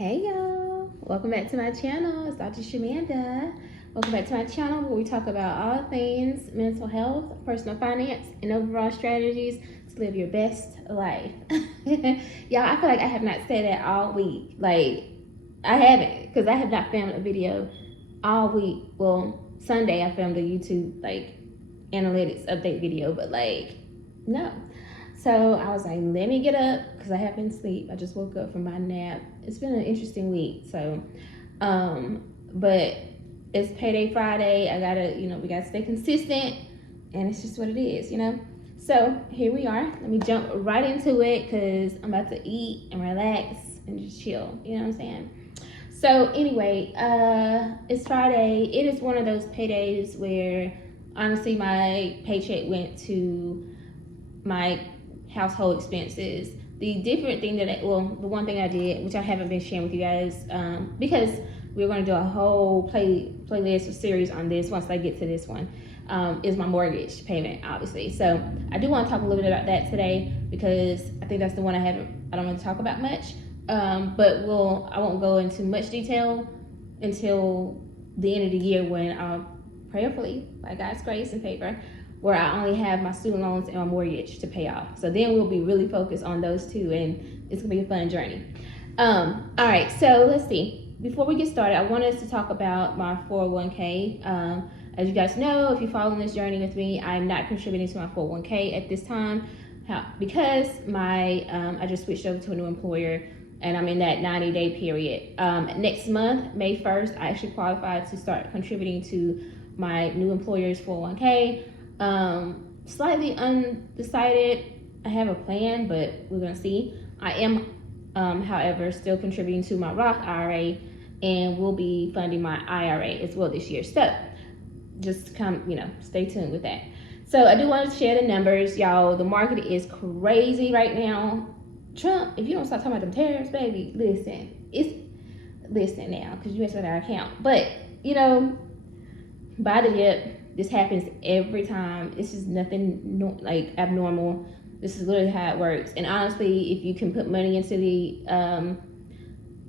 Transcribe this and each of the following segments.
Hey y'all, welcome back to my channel. It's Dr. Shamanda. Welcome back to my channel where we talk about all things mental health, personal finance, and overall strategies to live your best life. Y'all, I feel like I have not said that all week. Like, I haven't, because I have not filmed a video all week. Well, Sunday I filmed a YouTube like analytics update video, but like, no. So I was like, let me get up because I have been asleep. I just woke up from my nap. It's been an interesting week. So, but it's payday Friday. I gotta, we gotta stay consistent, and it's just what it is, So here we are. Let me jump right into it because I'm about to eat and relax and just chill. You know what I'm saying? So anyway, it's Friday. It is one of those paydays where honestly my paycheck went to my household expenses. The different thing the one thing I did, which I haven't been sharing with you guys, because we're going to do a whole playlist or series on this once I get to this one, is my mortgage payment, obviously. So I do want to talk a little bit about that today because I think that's the one I don't want to talk about much, but I won't go into much detail until the end of the year when I'll prayerfully, by God's grace and favor, where I only have my student loans and my mortgage to pay off. So then we'll be really focused on those two, and it's gonna be a fun journey. All right, so let's see. Before we get started, I want us to talk about my 401k. As you guys know, if you're following this journey with me, I'm not contributing to my 401k at this time because I just switched over to a new employer, and I'm in that 90-day period. Next month, May 1st, I actually qualified to start contributing to my new employer's 401k. Slightly undecided. I have a plan, but we're gonna see. I am, however, still contributing to my Roth IRA, and will be funding my IRA as well this year. So just stay tuned with that. So I do want to share the numbers, y'all. The market is crazy right now. Trump, if you don't stop talking about them tariffs, baby, listen now, because you messed with our account. But buy the dip. This happens every time. This is nothing abnormal. This is literally how it works. And honestly, if you can put money into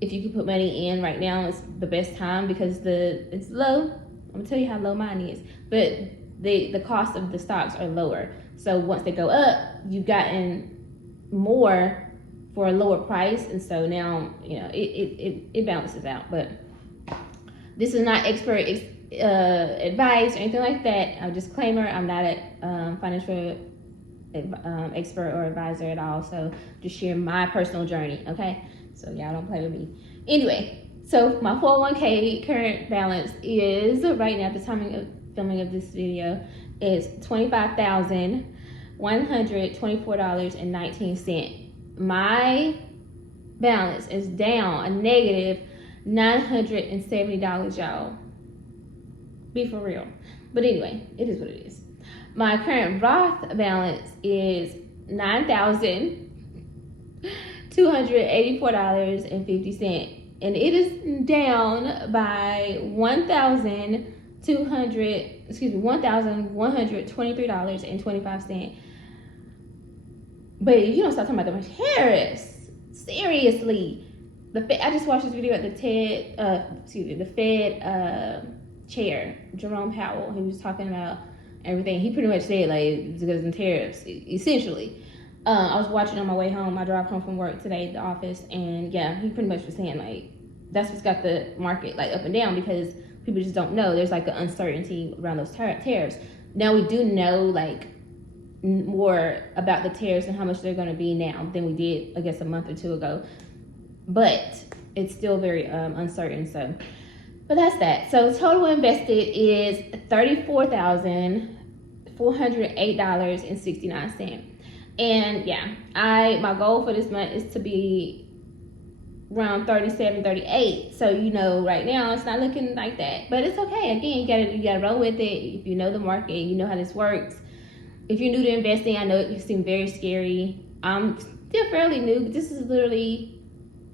if you can put money in right now, it's the best time because it's low. I'm gonna tell you how low mine is, but the cost of the stocks are lower. So once they go up, you've gotten more for a lower price, and so now it balances out. But this is not expert advice or anything like that. A disclaimer: I'm not a financial expert or advisor at all. So just share my personal journey, okay? So y'all don't play with me. Anyway, so my 401k current balance is right now at the time of filming of this video is $25,124.19. My balance is down a negative $970, y'all. Be for real. But anyway, it is what it is. My current Roth balance is $9,284.50. And it is down by $1,123.25. But if you don't start talking about the tariffs, seriously. I just watched this video at the Fed chair, Jerome Powell. He was talking about everything. He pretty much said because of the tariffs, essentially. I was watching on my way home. I drive home from work today, the office, and yeah, he pretty much was saying that's what's got the market up and down because people just don't know. There's an uncertainty around those tariffs. Now we do know more about the tariffs and how much they're going to be now than we did, I guess, a month or two ago. But it's still very uncertain. So, but that's that. So total invested is $34,408.69. And yeah, my goal for this month is to be around 37, 38. So right now it's not looking like that, but it's okay. Again, you gotta roll with it. If you know the market, you know how this works. If you're new to investing, I know it can seem very scary. I'm still fairly new. This is literally,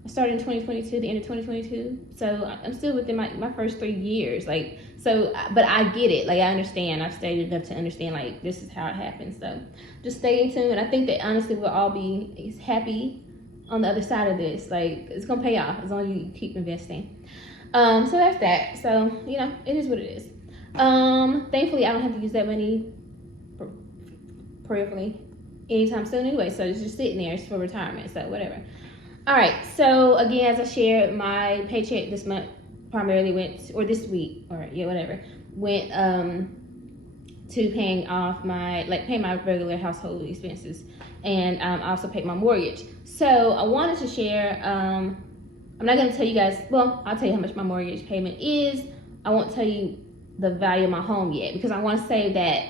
I started in 2022, the end of 2022. So I'm still within my first 3 years. But I get it. I understand. I've studied enough to understand, this is how it happens. So just stay tuned. I think that honestly we'll all be happy on the other side of this. Like, it's gonna pay off as long as you keep investing. So that's that. So, you know, it is what it is. Thankfully, I don't have to use that money prayerfully anytime soon anyway. So it's just sitting there. It's for retirement. So whatever. All right. So again, as I shared, my paycheck this month primarily went, or this week, or yeah, whatever, went to paying off my, like, paying my regular household expenses, and I also paid my mortgage. So I wanted to share. I'm not going to tell you guys. Well, I'll tell you how much my mortgage payment is. I won't tell you the value of my home yet, because I want to save that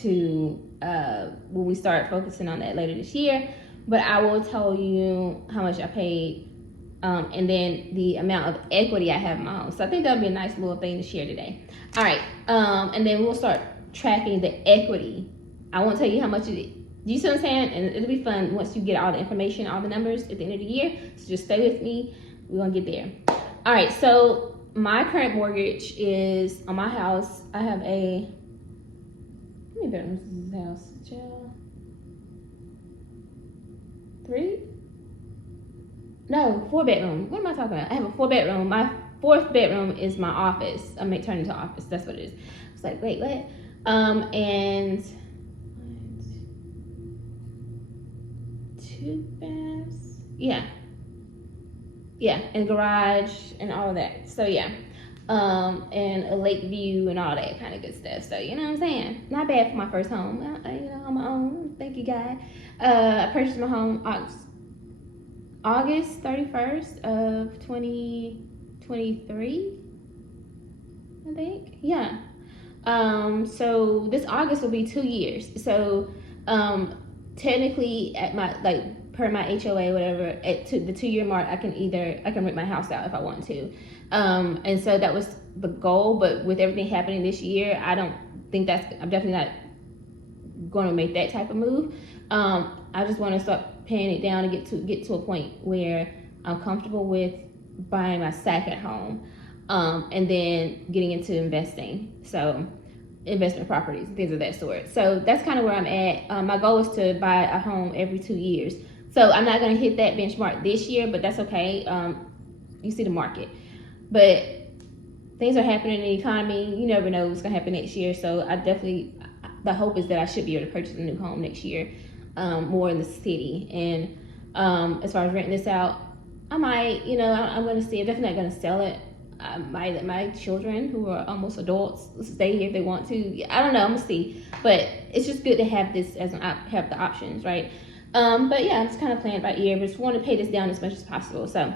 to when we start focusing on that later this year. But I will tell you how much I paid, and then the amount of equity I have in my home. So I think that'll be a nice little thing to share today. All right, and then we'll start tracking the equity. I won't tell you how much it is. Do you see what I'm saying? And it'll be fun once you get all the information, all the numbers at the end of the year. So just stay with me. We're gonna get there. All right, so my current mortgage is on my house. I have a, how many bedrooms is this house? Child. 3? No, 4 bedroom. What am I talking about? I have a 4 bedroom. My 4th bedroom is my office. I may turn into office. That's what it is. It's like, wait, what? And 2 baths. Yeah, and garage and all of that. So yeah, and a lake view and all that kind of good stuff. So you know what I'm saying? Not bad for my first home. You know, on my own. Thank you, God. I purchased my home August 31st of 2023. I think. Yeah. So this August will be 2 years. So technically, at my, like, per my HOA, whatever, at the 2-year mark, I can rent my house out if I want to. And so that was the goal. But with everything happening this year, I don't think I'm definitely not going to make that type of move. I just want to start paying it down and get to a point where I'm comfortable with buying my second home, and then getting into investing. So investment properties and things of that sort. So that's kind of where I'm at. My goal is to buy a home every 2 years. So I'm not going to hit that benchmark this year, but that's okay. You see the market. But things are happening in the economy. You never know what's going to happen next year. So the hope is that I should be able to purchase a new home next year, more in the city. And as far as renting this out, I might, I'm going to see. I'm definitely not going to sell it. I might let my children, who are almost adults, stay here if they want to. I don't know. I'm going to see. But it's just good to have this have the options, right? But yeah, I'm just kind of playing by ear. But just want to pay this down as much as possible. So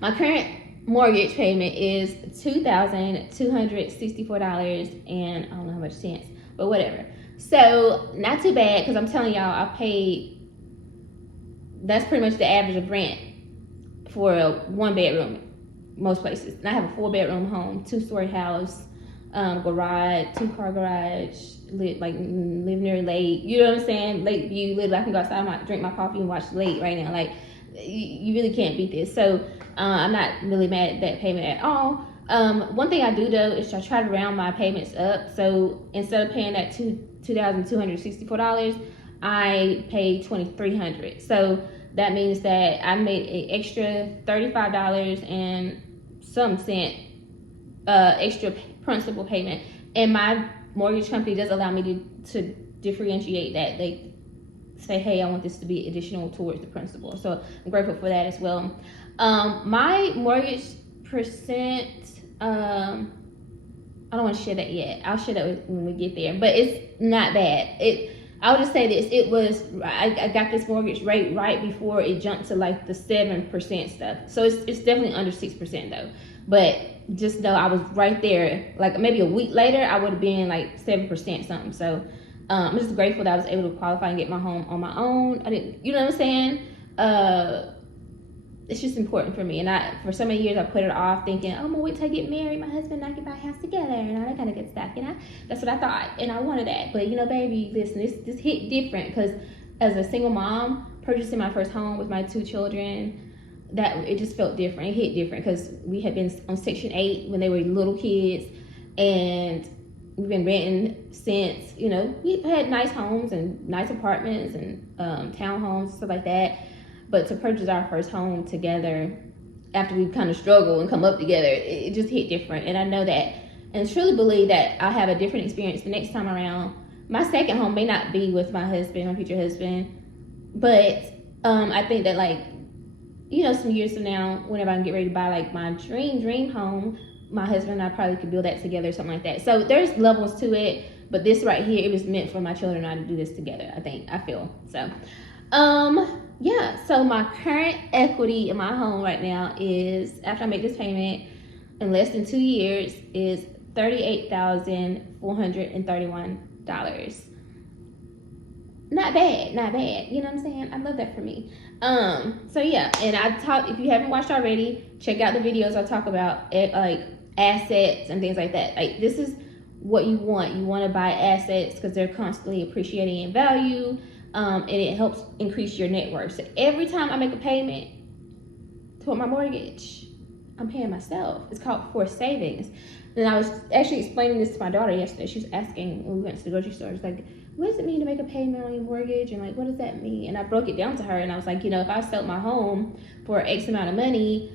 my current mortgage payment is $2,264 and I don't know how much cents, but whatever. So not too bad, because I'm telling y'all, I paid, that's pretty much the average of rent for a 1 bedroom most places. And I have a 4 bedroom home, 2-story house, garage, 2-car garage, live near lake. You know what I'm saying? Lake view. Literally, I can go outside, I might drink my coffee and watch the lake right now. Like, you really can't beat this. So I'm not really mad at that payment at all. One thing I do though is I try to round my payments up. So instead of paying that $2,264, I paid $2,300. So that means that I made an extra $35 and some cent extra principal payment, and my mortgage company does allow me to differentiate that. They say, hey, I want this to be additional towards the principal. So I'm grateful for that as well. My mortgage percent, I don't want to share that yet. I'll share that when we get there, but it's not bad. I'll just say this, I got this mortgage rate right before it jumped to like the 7% stuff. So it's definitely under 6% though. But just know I was right there. Like maybe a week later, I would have been like 7% something. So I'm just grateful that I was able to qualify and get my home on my own. I didn't, you know what I'm saying? It's just important for me. And for so many years, I put it off thinking, oh, I'm gonna wait till I get married. My husband and I can buy a house together and all that kind of good stuff, That's what I thought. And I wanted that. But, baby, listen, this hit different, because as a single mom, purchasing my first home with my 2 children, that it just felt different. It hit different because we had been on Section 8 when they were little kids, and we've been renting since. We've had nice homes and nice apartments and townhomes, stuff like that. But to purchase our first home together after we kind of struggle and come up together, it just hit different. And I know that and truly believe that I'll have a different experience the next time around. My second home may not be with my husband, my future husband, but I think that, like, you know, some years from now, whenever I get ready to buy like my dream home, my husband and I probably could build that together, something like that. So there's levels to it, but this right here, it was meant for my children and I to do this together, I feel. So yeah, so my current equity in my home right now is, after I make this payment in less than 2 years, is $38,431. Not bad, you know what I'm saying? I love that for me. So yeah, and if you haven't watched already, check out the videos I talk about like assets and things like that. Like, this is what you want to buy assets because they're constantly appreciating in value, and it helps increase your net worth. So every time I make a payment toward my mortgage, I'm paying myself. It's called forced savings. And I was actually explaining this to my daughter yesterday. She was asking when we went to the grocery store, she's like, what does it mean to make a payment on your mortgage? And like, what does that mean? And I broke it down to her, and I was like, you know, if I sold my home for X amount of money,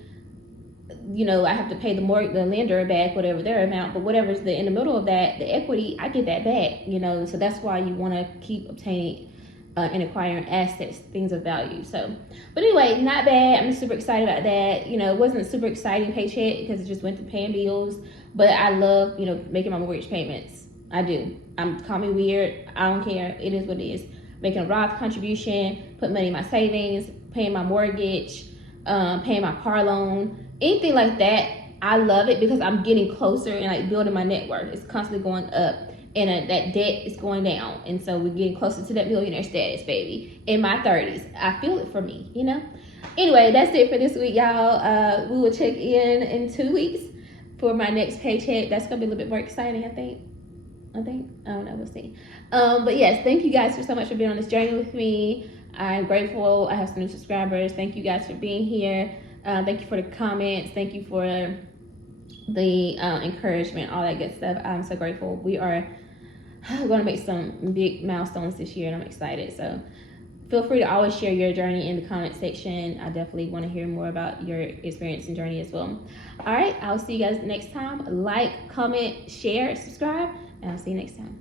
you know, I have to pay the lender back whatever their amount, but whatever's in the middle of that, the equity, I get that back, you know. So that's why you want to keep obtaining and acquiring assets, things of value. So, but anyway, not bad. I'm super excited about that. You know, it wasn't a super exciting paycheck because it just went to paying bills, but I love, you know, making my mortgage payments. I do. Call me weird. I don't care. It is what it is. Making a Roth contribution, put money in my savings, paying my mortgage, paying my car loan, anything like that. I love it because I'm getting closer and like building my net worth. It's constantly going up, and that debt is going down. And so we're getting closer to that millionaire status, baby. In my 30s, I feel it for me, you know. Anyway, that's it for this week, y'all. We will check in 2 weeks for my next paycheck. That's gonna be a little bit more exciting, I think. I don't know, we'll see. But yes, thank you guys so much for being on this journey with me. I'm grateful. I have some new subscribers. Thank you guys for being here. Thank you for the comments. Thank you for the encouragement, all that good stuff. I'm so grateful. We are going to make some big milestones this year, and I'm excited. So feel free to always share your journey in the comment section. I definitely want to hear more about your experience and journey as well. All right, I'll see you guys next time. Like, comment, share, subscribe, and I'll see you next time.